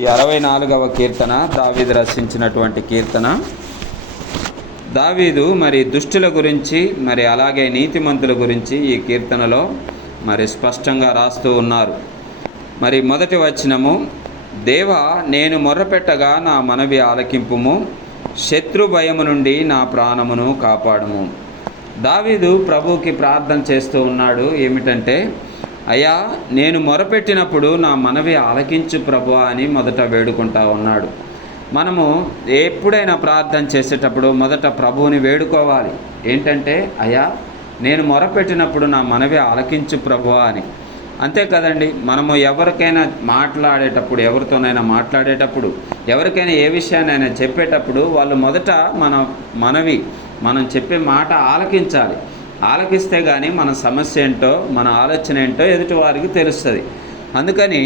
ఈ 64వ కీర్తన దావీదు రచించినటువంటి కీర్తన. దావీదు మరి దుష్టుల గురించి మరి అలాగే నీతిమంతుల గురించి ఈ కీర్తనలో మరి స్పష్టంగా రాస్తూ ఉన్నారు. మరి మొదటి వచనము, దేవా నేను మొర్రపెట్టగా నా మనవి ఆలకింపుము, శత్రు భయము నుండి నా ప్రాణమును కాపాడుము. దావీదు ప్రభువుకి ప్రార్థన చేస్తూ ఉన్నాడు. ఏమిటంటే, అయ్యా నేను మొరపెట్టినప్పుడు నా మనవి ఆలకించు ప్రభువా అని మొదట వేడుకుంటా ఉన్నాడు. మనము ఎప్పుడైనా ప్రార్థన చేసేటప్పుడు మొదట ప్రభువుని వేడుకోవాలి. ఏంటంటే, అయ్యా నేను మొరపెట్టినప్పుడు నా మనవి ఆలకించు ప్రభువా అని. అంతే కదండి. మనము ఎవరికైనా మాట్లాడేటప్పుడు, ఎవరితోనైనా మాట్లాడేటప్పుడు, ఎవరికైనా ఏ విషయాన్నైనా చెప్పేటప్పుడు వాళ్ళు మొదట మనం చెప్పే మాట ఆలకించాలి. ఆలకిస్తే కానీ మన సమస్య ఏంటో, మన ఆలోచన ఏంటో ఎదుటివారికి తెలుస్తుంది. అందుకని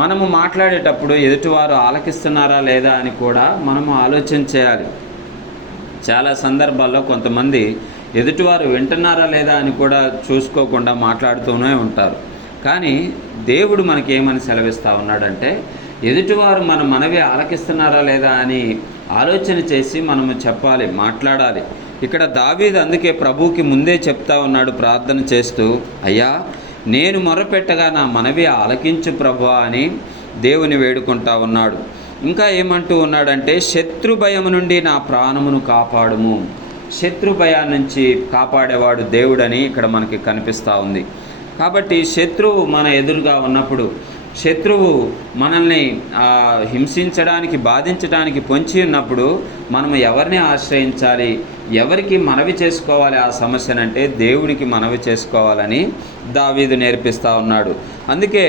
మనము మాట్లాడేటప్పుడు ఎదుటివారు ఆలకిస్తున్నారా లేదా అని కూడా మనము ఆలోచన చేయాలి. చాలా సందర్భాల్లో కొంతమంది ఎదుటివారు వింటున్నారా లేదా అని కూడా చూసుకోకుండా మాట్లాడుతూనే ఉంటారు. కానీ దేవుడు మనకి ఏమని సెలవిస్తూ ఉన్నాడంటే, ఎదుటివారు మన మనవి ఆలకిస్తున్నారా లేదా అని ఆలోచన చేసి మనము చెప్పాలి, మాట్లాడాలి. ఇక్కడ దావీదు అందుకే ప్రభువుకి ముందే చెప్తా ఉన్నాడు ప్రార్థన చేస్తూ, అయ్యా నేను మొరపెట్టగా నా మనవి ఆలకించు ప్రభువా అని దేవుని వేడుకుంటా ఉన్నాడు. ఇంకా ఏమంటూ ఉన్నాడంటే, శత్రు భయము నుండి నా ప్రాణమును కాపాడుము. శత్రు భయాన్ని నుంచి కాపాడేవాడు దేవుడని ఇక్కడ మనకి కనిపిస్తూ ఉంది. కాబట్టి శత్రువు మన ఎదురుగా ఉన్నప్పుడు, శత్రువు మనల్ని హింసించడానికి, బాధించడానికి పొంచి ఉన్నప్పుడు మనము ఎవరిని ఆశ్రయించాలి, ఎవరికి మనవి చేసుకోవాలి ఆ సమస్యనంటే దేవుడికి మనవి చేసుకోవాలని దావీదు నేర్పిస్తూ ఉన్నాడు. అందుకే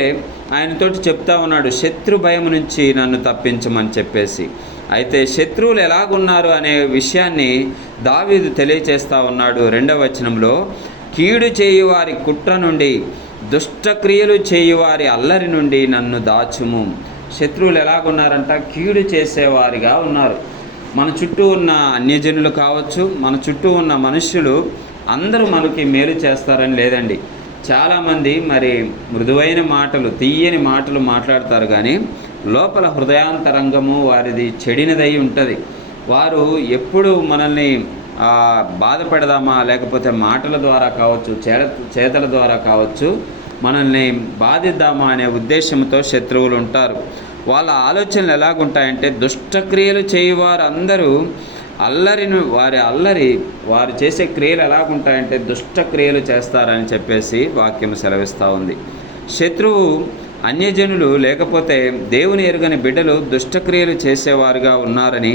ఆయనతోటి చెప్తా ఉన్నాడు, శత్రు భయం నుంచి నన్ను తప్పించమని చెప్పేసి. అయితే శత్రువులు ఎలాగున్నారు అనే విషయాన్ని దావీదు తెలియచేస్తూ ఉన్నాడు. 2వ వచనంలో, కీడు చేయువారి కుట్ర నుండి, దుష్టక్రియలు చేయువారి అల్లరి నుండి నన్ను దాచుము. శత్రువులు ఎలాగున్నారంట? కీడు చేసేవారిగా ఉన్నారు. మన చుట్టూ ఉన్న అన్యజనులు కావచ్చు, మన చుట్టూ ఉన్న మనుష్యులు అందరూ మనకి మేలు చేస్తారని లేదండి. చాలామంది మరి మృదువైన మాటలు, తీయని మాటలు మాట్లాడతారు, కానీ లోపల హృదయాంతరంగము వారిది చెడినదై ఉంటుంది. వారు ఎప్పుడు మనల్ని బాధ పెడదామా, లేకపోతే మాటల ద్వారా కావచ్చు, చేతల ద్వారా కావచ్చు, మనల్ని బాధిద్దామా అనే ఉద్దేశంతో శత్రువులు ఉంటారు. వాళ్ళ ఆలోచనలు ఎలాగుంటాయంటే, దుష్టక్రియలు చేయువారు అందరూ వారు చేసే క్రియలు ఎలాగుంటాయంటే దుష్టక్రియలు చేస్తారని చెప్పేసి వాక్యం సెలవిస్తూ ఉంది. శత్రువు అన్యజనులు లేకపోతే దేవుని ఎరుగని బిడ్డలు దుష్టక్రియలు చేసేవారుగా ఉన్నారని,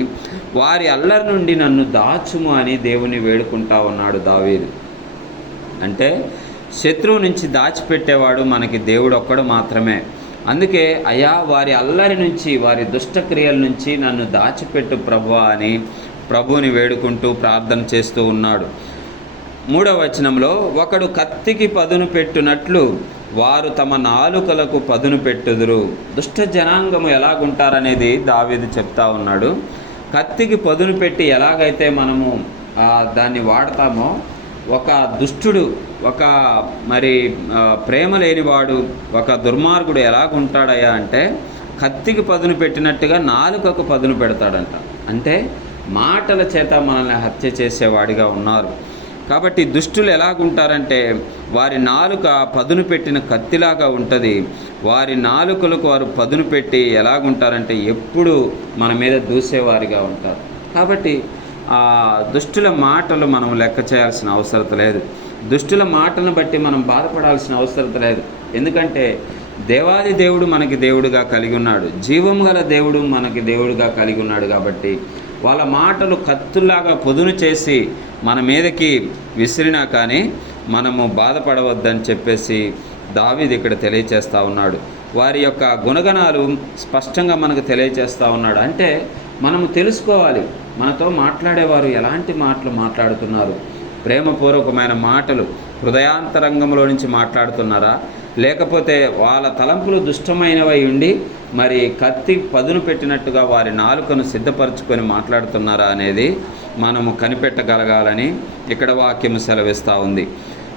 వారి అల్లరి నుండి నన్ను దాచుము అని దేవుని వేడుకుంటా ఉన్నాడు దావీదు. అంటే శత్రువు నుంచి దాచిపెట్టేవాడు మనకి దేవుడు ఒక్కడు మాత్రమే. అందుకే అయ్యా వారి అల్లరి నుంచి, వారి దుష్టక్రియల నుంచి నన్ను దాచిపెట్టు ప్రభువా అని ప్రభువుని వేడుకుంటూ ప్రార్థన చేస్తూ ఉన్నాడు. 3వ వచనంలో, ఒకడు కత్తికి పదును పెట్టునట్లు వారు తమ నాలుకలకు పదును పెట్టుదురు. దుష్ట జనాంగము ఎలాగుంటారనేది దావీదు చెప్తా ఉన్నాడు. కత్తికి పదును పెట్టి ఎలాగైతే మనము దాన్ని వాడతామో, ఒక దుష్టుడు, ఒక మరి ప్రేమ లేనివాడు, ఒక దుర్మార్గుడు ఎలాగుంటాడయ్యా అంటే, కత్తికి పదును పెట్టినట్టుగా నాలుకకు పదును పెడతాడంట. అంటే మాటల చేత మనల్ని హత్య చేసేవాడిగా ఉన్నారు. కాబట్టి దుష్టులు ఎలాగుంటారంటే, వారి నాలుక పదును పెట్టిన కత్తిలాగా ఉంటుంది. వారి నాలుకలకు వారు పదును పెట్టి ఎలాగుంటారంటే ఎప్పుడు మన మీద దూసేవారిగా ఉంటారు. కాబట్టి ఆ దుష్టుల మాటలు మనం లెక్క చేయాల్సిన అవసరం లేదు. దుష్టుల మాటలను బట్టి మనం బాధపడాల్సిన అవసరం లేదు. ఎందుకంటే దేవాది దేవుడు మనకి దేవుడుగా కలిగి ఉన్నాడు, జీవము గల దేవుడు మనకి దేవుడుగా కలిగి ఉన్నాడు. కాబట్టి వాళ్ళ మాటలు కత్తుల్లాగా పొదును చేసి మన మీదకి విసిరినా కానీ మనము బాధపడవద్దని చెప్పేసి దావీదు ఇక్కడ తెలియచేస్తూ ఉన్నాడు. వారి యొక్క గుణగణాలు స్పష్టంగా మనకు తెలియచేస్తూ ఉన్నాడు. అంటే మనము తెలుసుకోవాలి, మనతో మాట్లాడేవారు ఎలాంటి మాటలు మాట్లాడుతున్నారు. ప్రేమపూర్వకమైన మాటలు హృదయాంతరంగంలో నుంచి మాట్లాడుతున్నారా, లేకపోతే వాళ్ళ తలంపులు దుష్టమైనవై ఉండి మరి కత్తి పదును పెట్టినట్టుగా వారి నాలుకను సిద్ధపరచుకొని మాట్లాడుతున్నారా అనేది మనము కనిపెట్టగలగాలని ఇక్కడ వాక్యము సెలవిస్తూ ఉంది.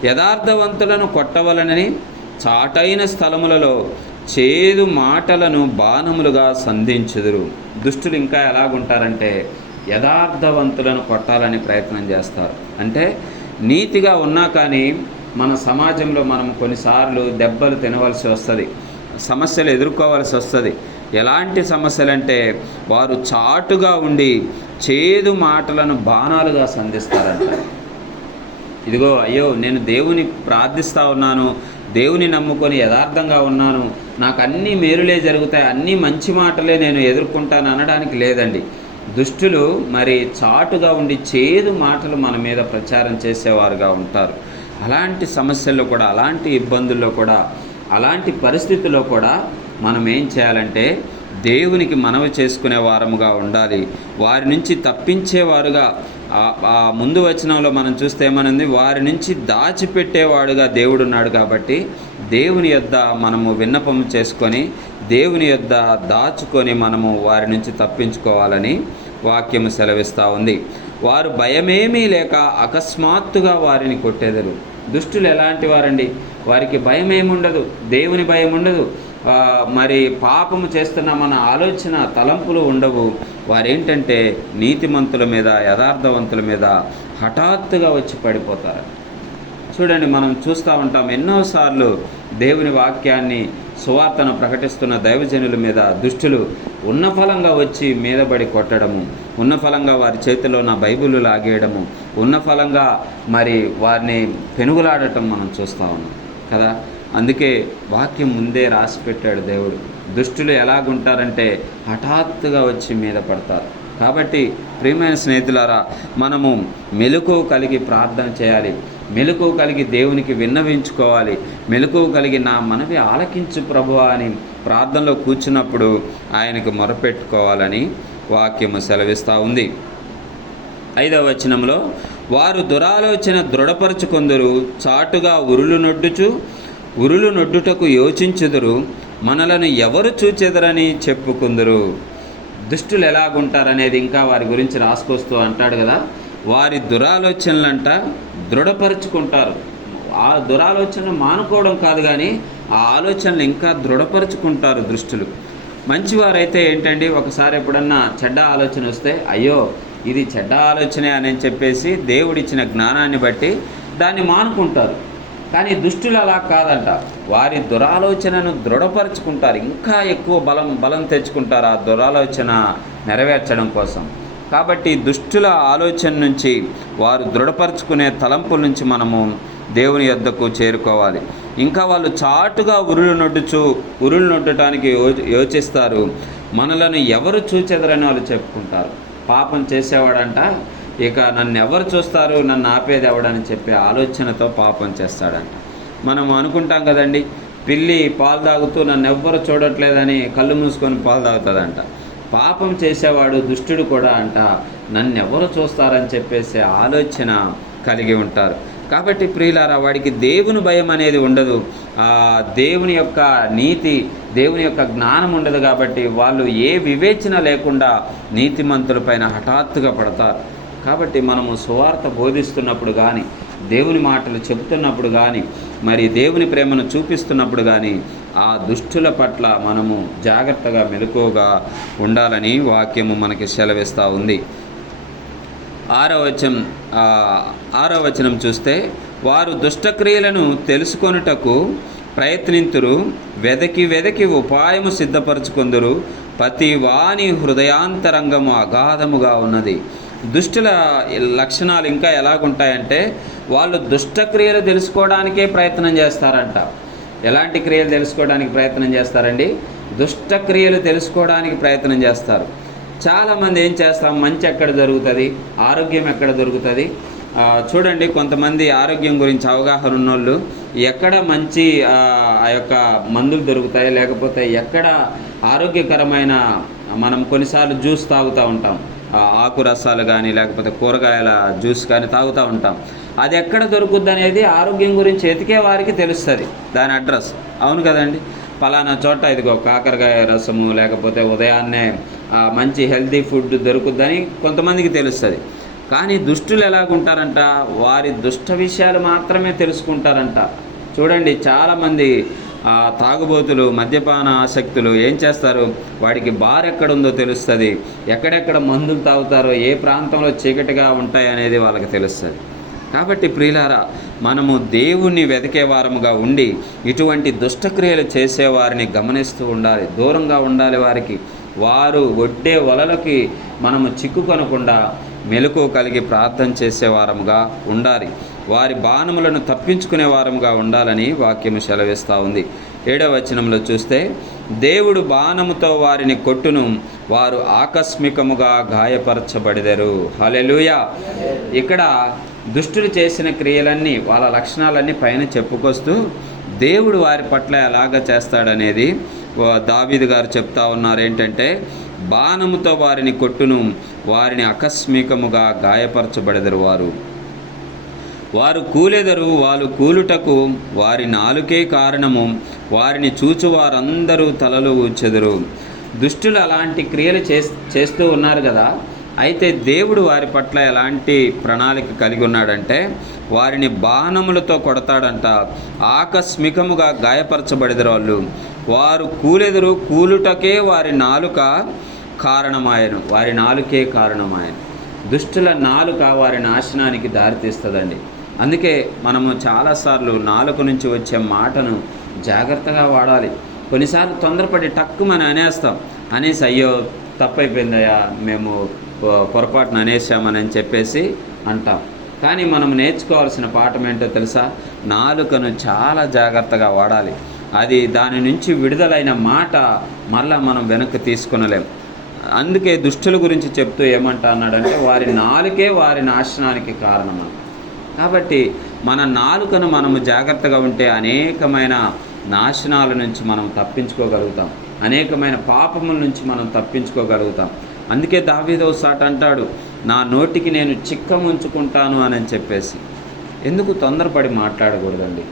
యథార్థవంతులను కొట్టవలనని చాటైన స్థలములలో చేదు మాటలను బాణములుగా సంధించుదురు. దుష్టులు ఇంకా ఎలాగుంటారంటే యథార్థవంతులను కొట్టాలని ప్రయత్నం చేస్తారు. అంటే నీతిగా ఉన్నా కానీ మన సమాజంలో మనం కొన్నిసార్లు దెబ్బలు తినవలసి వస్తుంది, సమస్యలు ఎదుర్కోవాల్సి వస్తుంది. ఎలాంటి సమస్యలంటే వారు చాటుగా ఉండి చేదు మాటలను బాణాలుగా సంధిస్తారంట. ఇదిగో అయ్యో నేను దేవుని ప్రార్థిస్తూ ఉన్నాను, దేవుని నమ్ముకొని యథార్థంగా ఉన్నాను, నాకు అన్నీ మేలులే జరుగుతాయి, అన్నీ మంచి మాటలే నేను ఎదుర్కొంటాను అనడానికి లేదండి. దుష్టులు మరి చాటుగా ఉండి చేదు మాటలు మన మీద ప్రచారం చేసేవారుగా ఉంటారు. అలాంటి సమస్యల్లో కూడా, అలాంటి ఇబ్బందుల్లో కూడా, అలాంటి పరిస్థితుల్లో కూడా మనం ఏం చేయాలంటే దేవునికి మనవి చేసుకునే వారముగా ఉండాలి. వారి నుంచి తప్పించేవారుగా, ఆ ముందు వచనంలో మనం చూస్తే ఏమనుంది, వారి నుంచి దాచిపెట్టేవాడుగా దేవుడు ఉన్నాడు. కాబట్టి దేవుని యొద్ద మనము విన్నపం చేసుకొని, దేవుని యొద్ద దాచుకొని మనము వారి నుంచి తప్పించుకోవాలని వాక్యము సెలవిస్తూ ఉంది. వారు భయమేమీ లేక అకస్మాత్తుగా వారిని కొట్టెదరు. దుష్టులు ఎలాంటి వారండి? వారికి భయం ఏముండదు, దేవుని భయం ఉండదు, మరి పాపము చేస్తున్నామన్న ఆలోచన తలంపులు ఉండవు. వారేంటంటే నీతిమంతుల మీద, యథార్థవంతుల మీద హఠాత్తుగా వచ్చి పడిపోతారు. చూడండి, మనం చూస్తూ ఉంటాం ఎన్నోసార్లు దేవుని వాక్యాన్ని, సువార్తను ప్రకటిస్తున్న దైవజనుల మీద దుష్టులు ఉన్నఫలంగా వచ్చి మీదబడి కొట్టడము, ఉన్నఫలంగా వారి చేతిలో ఉన్న బైబిల్ లాగేయడము, ఉన్నఫలంగా మరి వారిని పెనుగులాడటం మనం చూస్తూ ఉన్నాం కదా. అందుకే వాక్యం ముందే రాసి పెట్టాడు దేవుడు. దుష్టులు ఎలాగుంటారంటే హఠాత్తుగా వచ్చి మీద పడతారు. కాబట్టి ప్రియమైన స్నేహితులారా, మనము మెలకువ కలిగి ప్రార్థన చేయాలి, మెలకువ కలిగి దేవునికి విన్నవించుకోవాలి, మెలకువ కలిగి నా మనవి ఆలకించు ప్రభువా అని ప్రార్థనలో కూర్చున్నప్పుడు ఆయనకు మొరపెట్టుకోవాలని వాక్యము సెలవిస్తూ ఉంది. 5వ వచనంలో, వారు దురాలోచన దృఢపరచుకొందరు, చాటుగా ఉరులు నొడ్డుటకు యోచించుదురు, మనలను ఎవరు చూచెదరని చెప్పుకుందరు. దుష్టులు ఎలాగుంటారనేది ఇంకా వారి గురించి రాసుకొస్తూ అంటాడు కదా. వారి దురాలోచనలంట దృఢపరుచుకుంటారు. ఆ దురాలోచన మానుకోవడం కాదు కానీ ఆ ఆలోచనలు ఇంకా దృఢపరుచుకుంటారు దుష్టులు. మంచివారైతే ఏంటండి, ఒకసారి ఎప్పుడన్నా చెడ్డ ఆలోచన వస్తే అయ్యో ఇది చెడ్డ ఆలోచనే అని చెప్పేసి దేవుడిచ్చిన జ్ఞానాన్ని బట్టి దాన్ని మానుకుంటారు. కానీ దుష్టులు అలా కాదంట, వారి దురాలోచనను దృఢపరుచుకుంటారు, ఇంకా ఎక్కువ బలం తెచ్చుకుంటారు ఆ దురాలోచన నెరవేర్చడం కోసం. కాబట్టి దుష్టుల ఆలోచన నుంచి, వారు దృఢపరుచుకునే తలంపుల నుంచి మనము దేవుని యొద్దకు చేరుకోవాలి. ఇంకా వాళ్ళు చాటుగా ఉరులు నొట్టడానికి యోచిస్తారు, మనలను ఎవరు చూచెదరని వాళ్ళు చెప్పుకుంటారు. పాపం చేసేవాడంట ఇక నన్ను ఎవరు చూస్తారు, నన్ను ఆపేది ఎవడని చెప్పే ఆలోచనతో పాపం చేస్తాడంట. మనం అనుకుంటాం కదండి, పిల్లి పాలు తాగుతూ నన్ను ఎవ్వరు చూడట్లేదని కళ్ళు మూసుకొని పాలు తాగుతుందంట. పాపం చేసేవాడు దుష్టుడు కూడా అంట నన్ను ఎవరు చూస్తారని చెప్పేసే ఆలోచన కలిగి ఉంటారు. కాబట్టి ప్రియులారా, వాడికి దేవుని భయం అనేది ఉండదు, దేవుని యొక్క నీతి, దేవుని యొక్క జ్ఞానం ఉండదు. కాబట్టి వాళ్ళు ఏ వివేచన లేకుండా నీతిమంతులపైన హఠాత్తుగా పడతారు. కాబట్టి మనము సువార్త బోధిస్తున్నప్పుడు కానీ, దేవుని మాటలు చెబుతున్నప్పుడు కానీ, మరి దేవుని ప్రేమను చూపిస్తున్నప్పుడు కానీ ఆ దుష్టుల పట్ల మనము జాగ్రత్తగా మెలకువగా ఉండాలని వాక్యము మనకి సెలవిస్తూ ఉంది. 6వ వచనం చూస్తే, వారు దుష్టక్రియలను తెలుసుకొనుటకు ప్రయత్నింతురు, వెదకి ఉపాయము సిద్ధపరచుకొందురు, ప్రతి వాని హృదయాంతరంగము అగాధముగా ఉన్నది. దుష్టుల లక్షణాలు ఇంకా ఎలాగుంటాయంటే, వాళ్ళు దుష్టక్రియలు తెలుసుకోవడానికే ప్రయత్నం చేస్తారంట. ఎలాంటి క్రియలు తెలుసుకోవడానికి ప్రయత్నం చేస్తారండి? దుష్టక్రియలు తెలుసుకోవడానికి ప్రయత్నం చేస్తారు. చాలామంది ఏం చేస్తాం, మంచి ఎక్కడ జరుగుతుంది, ఆరోగ్యం ఎక్కడ దొరుకుతుంది. చూడండి, కొంతమంది ఆరోగ్యం గురించి అవగాహన ఉన్నోళ్ళు ఎక్కడ మంచి ఆ యొక్క మందులు దొరుకుతాయి, లేకపోతే ఎక్కడ ఆరోగ్యకరమైన, మనం కొన్నిసార్లు జ్యూస్ తాగుతూ ఉంటాం, ఆకు రసాలు కానీ లేకపోతే కూరగాయల జ్యూస్ కానీ తాగుతూ ఉంటాం. అది ఎక్కడ దొరుకుద్ది అనేది ఆరోగ్యం గురించి ఎతికే వారికి తెలుస్తుంది దాని అడ్రస్. అవును కదండి, పలానా చోట ఇదిగో కాకరకాయ రసము, లేకపోతే ఉదయాన్నే మంచి హెల్తీ ఫుడ్ దొరుకుద్దని కొంతమందికి తెలుస్తుంది. కానీ దుష్టులు ఎలాగుంటారంట, వారి దుష్ట విషయాలు మాత్రమే తెలుసుకుంటారంట. చూడండి, చాలామంది ఆ తాగుబోతులు, మద్యపాన ఆసక్తులు ఏం చేస్తారు, వాడికి బార్ ఎక్కడుందో తెలుస్తుంది, ఎక్కడెక్కడ మందులు తాగుతారో, ఏ ప్రాంతంలో చీకటిగా ఉంటాయి అనేది వాళ్ళకి తెలుస్తుంది. కాబట్టి ప్రియులారా, మనము దేవుణ్ణి వెతికే వారముగా ఉండి ఇటువంటి దుష్టక్రియలు చేసేవారిని గమనిస్తూ ఉండాలి, దూరంగా ఉండాలి వారికి. వారు ఒడ్డే వలలకి మనము చిక్కుకొనకుండా మెలకువ కలిగి ప్రార్థన చేసేవారముగా ఉండాలి. వారి బాణములను తప్పించుకునే వారముగా ఉండాలని వాక్యము సెలవిస్తూ ఉంది. 7వ వచనంలో చూస్తే, దేవుడు బాణముతో వారిని కొట్టును, వారు ఆకస్మికముగా గాయపరచబడిదరు. హల్లెలూయా. ఇక్కడ దుష్టులు చేసిన క్రియలన్నీ, వాళ్ళ లక్షణాలన్నీ పైన చెప్పుకొస్తూ దేవుడు వారి పట్ల ఎలాగ చేస్తాడనేది దావీదు గారు చెప్తా ఉన్నారు. ఏంటంటే, బాణముతో వారిని కొట్టును, వారిని ఆకస్మికముగా గాయపరచబడెదరు. వారు కూలెదరు, వాళ్ళు కూలుటకు వారి నాలుకే కారణము, వారిని చూచువారందరూ తలలు ఊచెదరు. దుష్టులు అలాంటి క్రియలు చేస్తూ ఉన్నారు కదా. అయితే దేవుడు వారి పట్ల ఎలాంటి ప్రణాళిక కలిగి ఉన్నాడంటే, వారిని బాణములతో కొడతాడంట, ఆకస్మికముగా గాయపరచబడెదరు. వారు కూలెదరు, కూలుటకే వారి నాలుక కారణమాయను, వారి నాలుకే కారణమాయను. దుష్టుల నాలుక వారి నాశనానికి దారితీస్తుందండి. అందుకే మనము చాలాసార్లు నాలుక నుంచి వచ్చే మాటను జాగ్రత్తగా వాడాలి. కొన్నిసార్లు తొందరపడి టక్కుమని అనేసి అయ్యో తప్పైపోయిందయ్యా, మేము పొరపాటున అనేసామని చెప్పేసి అంటాం. కానీ మనం నేర్చుకోవాల్సిన పాఠం ఏంటో తెలుసా? నాలుకను చాలా జాగ్రత్తగా వాడాలి. అది దాని నుంచి విడుదలైన మాట మళ్ళీ మనం వెనక్కి తీసుకునలేం. అందుకే దుష్టుల గురించి చెప్తూ ఏమంటా అన్నాడంటే, వారి నాలుకే వారి నాశనానికి కారణం. కాబట్టి మన నాలుకను మనము జాగ్రత్తగా ఉంటే అనేకమైన నాశనాల నుంచి మనం తప్పించుకోగలుగుతాం, అనేకమైన పాపముల నుంచి మనం తప్పించుకోగలుగుతాం. అందుకే దావీదు సాట అంటాడు, నా నోటికి నేను చిక్కం ఉంచుకుంటాను అని చెప్పేసి. ఎందుకు తొందరపడి మాట్లాడకూడదండి?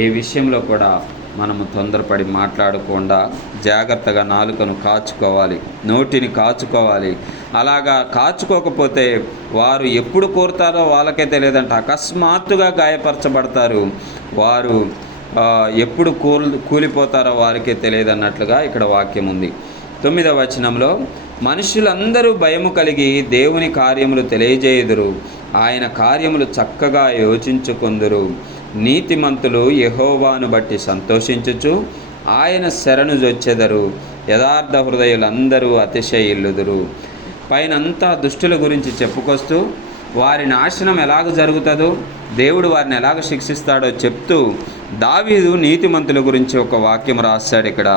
ఏ విషయంలో కూడా మనము తొందరపడి మాట్లాడకుండా జాగ్రత్తగా నాలుకను కాచుకోవాలి, నోటిని కాచుకోవాలి. అలాగా కాచుకోకపోతే వారు ఎప్పుడు కోరుతారో వాళ్ళకే తెలియదంట. అకస్మాత్తుగా గాయపరచబడతారు. వారు ఎప్పుడు కూలిపోతారో వారికే తెలియదన్నట్లుగా ఇక్కడ వాక్యం ఉంది. 9వ వచనంలో, మనుషులందరూ భయము కలిగి దేవుని కార్యములు తెలియజేయుదురు, ఆయన కార్యములు చక్కగా యోచించుకొందురు. నీతిమంతులు యెహోవాను బట్టి సంతోషించుచు ఆయన శరణు జొచ్చెదరు, యథార్థ హృదయులందరూ అతిశయిల్లుదురు. పైనంతా దుష్టుల గురించి చెప్పుకొస్తూ వారి నాశనం ఎలాగ జరుగుతుందో, దేవుడు వారిని ఎలాగ శిక్షిస్తాడో చెప్తూ దావీదు నీతిమంతుల గురించి ఒక వాక్యం రాశాడు ఇక్కడ.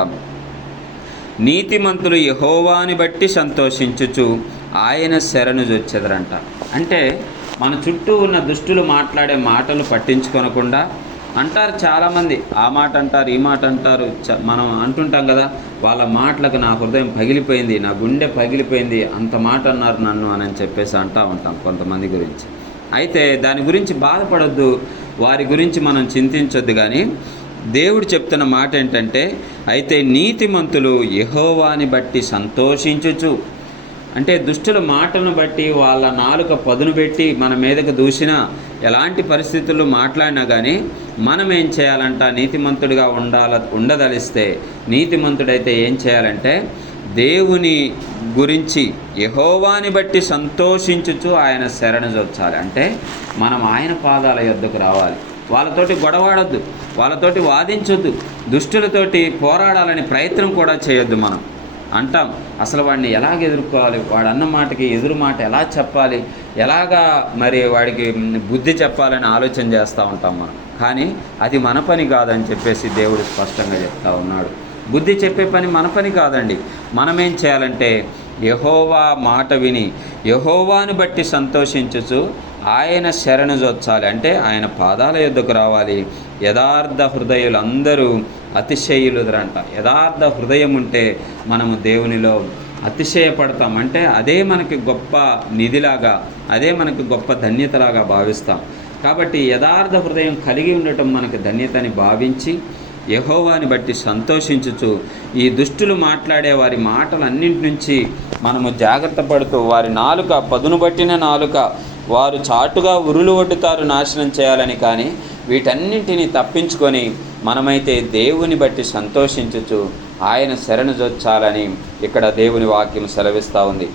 నీతిమంతులు యెహోవాని బట్టి సంతోషించుచు ఆయన శరణు జొచ్చెదరంట. అంటే మన చుట్టూ ఉన్న దుష్టులు మాట్లాడే మాటలు పట్టించుకొనకుండా అంటారు చాలామంది, ఆ మాట అంటారు, ఈ మాట అంటారు. మనం అంటుంటాం కదా, వాళ్ళ మాటలకు నా హృదయం పగిలిపోయింది, నా గుండె పగిలిపోయింది, అంత మాట అన్నారు నన్ను అని చెప్పేసి అంటూ ఉంటాం కొంతమంది గురించి. అయితే దాని గురించి బాధపడొద్దు, వారి గురించి మనం చింతించొద్దు. కానీ దేవుడు చెప్తున్న మాట ఏంటంటే, అయితే నీతిమంతులు యెహోవాని బట్టి సంతోషించుచు, అంటే దుష్టుల మాటలను బట్టి వాళ్ళ నాలుక పదును పెట్టి మన మీదకు దూసినా, ఎలాంటి పరిస్థితుల్లో మాట్లాడినా కానీ మనం ఏం చేయాలంట? నీతిమంతుడిగా ఉండదలిస్తే, నీతిమంతుడైతే ఏం చేయాలంటే దేవుని గురించి యెహోవాని బట్టి సంతోషించుచు ఆయన శరణు జొచ్చాలి. అంటే మనం ఆయన పాదాల యొద్దకు రావాలి. వాళ్ళతోటి గొడవాడొద్దు, వాళ్ళతోటి వాదించొద్దు, దుష్టులతోటి పోరాడాలని ప్రయత్నం కూడా చేయొద్దు. మనం అంటాం, అసలు వాడిని ఎలాగ ఎదుర్కోవాలి, వాడు అన్న మాటకి ఎదురు మాట ఎలా చెప్పాలి, ఎలాగా మరి వాడికి బుద్ధి చెప్పాలని ఆలోచన చేస్తూ ఉంటాం మనం. కానీ అది మన పని కాదని చెప్పేసి దేవుడు స్పష్టంగా చెప్తా ఉన్నాడు. బుద్ధి చెప్పే పని మన పని కాదండి. మనమేం చేయాలంటే యెహోవా మాట విని యెహోవాను బట్టి సంతోషించుచు ఆయన శరణు జొచ్చాలి. అంటే ఆయన పాదాల యొద్దకు రావాలి. యథార్థ హృదయులందరూ అతిశయులుదరంట. యథార్థ హృదయం ఉంటే మనము దేవునిలో అతిశయపడతాం. అంటే అదే మనకి గొప్ప నిధిలాగా, అదే మనకి గొప్ప ధన్యతలాగా భావిస్తాం. కాబట్టి యథార్థ హృదయం కలిగి ఉండటం మనకి ధన్యతని భావించి యెహోవాని బట్టి సంతోషించుచు ఈ దుష్టులు మాట్లాడే వారి మాటలన్నింటి నుంచి మనము జాగ్రత్త పడుతూ, వారి నాలుక పదును బట్టిన నాలుక, వారు చాటుగా ఉరులు ఒడ్డుతారు నాశనం చేయాలని, కానీ వీటన్నింటినీ తప్పించుకొని మనమైతే దేవుని బట్టి సంతోషించుచు ఆయన శరణు జొచ్చాలని ఇక్కడ దేవుని వాక్యం సెలవిస్తూ ఉంది.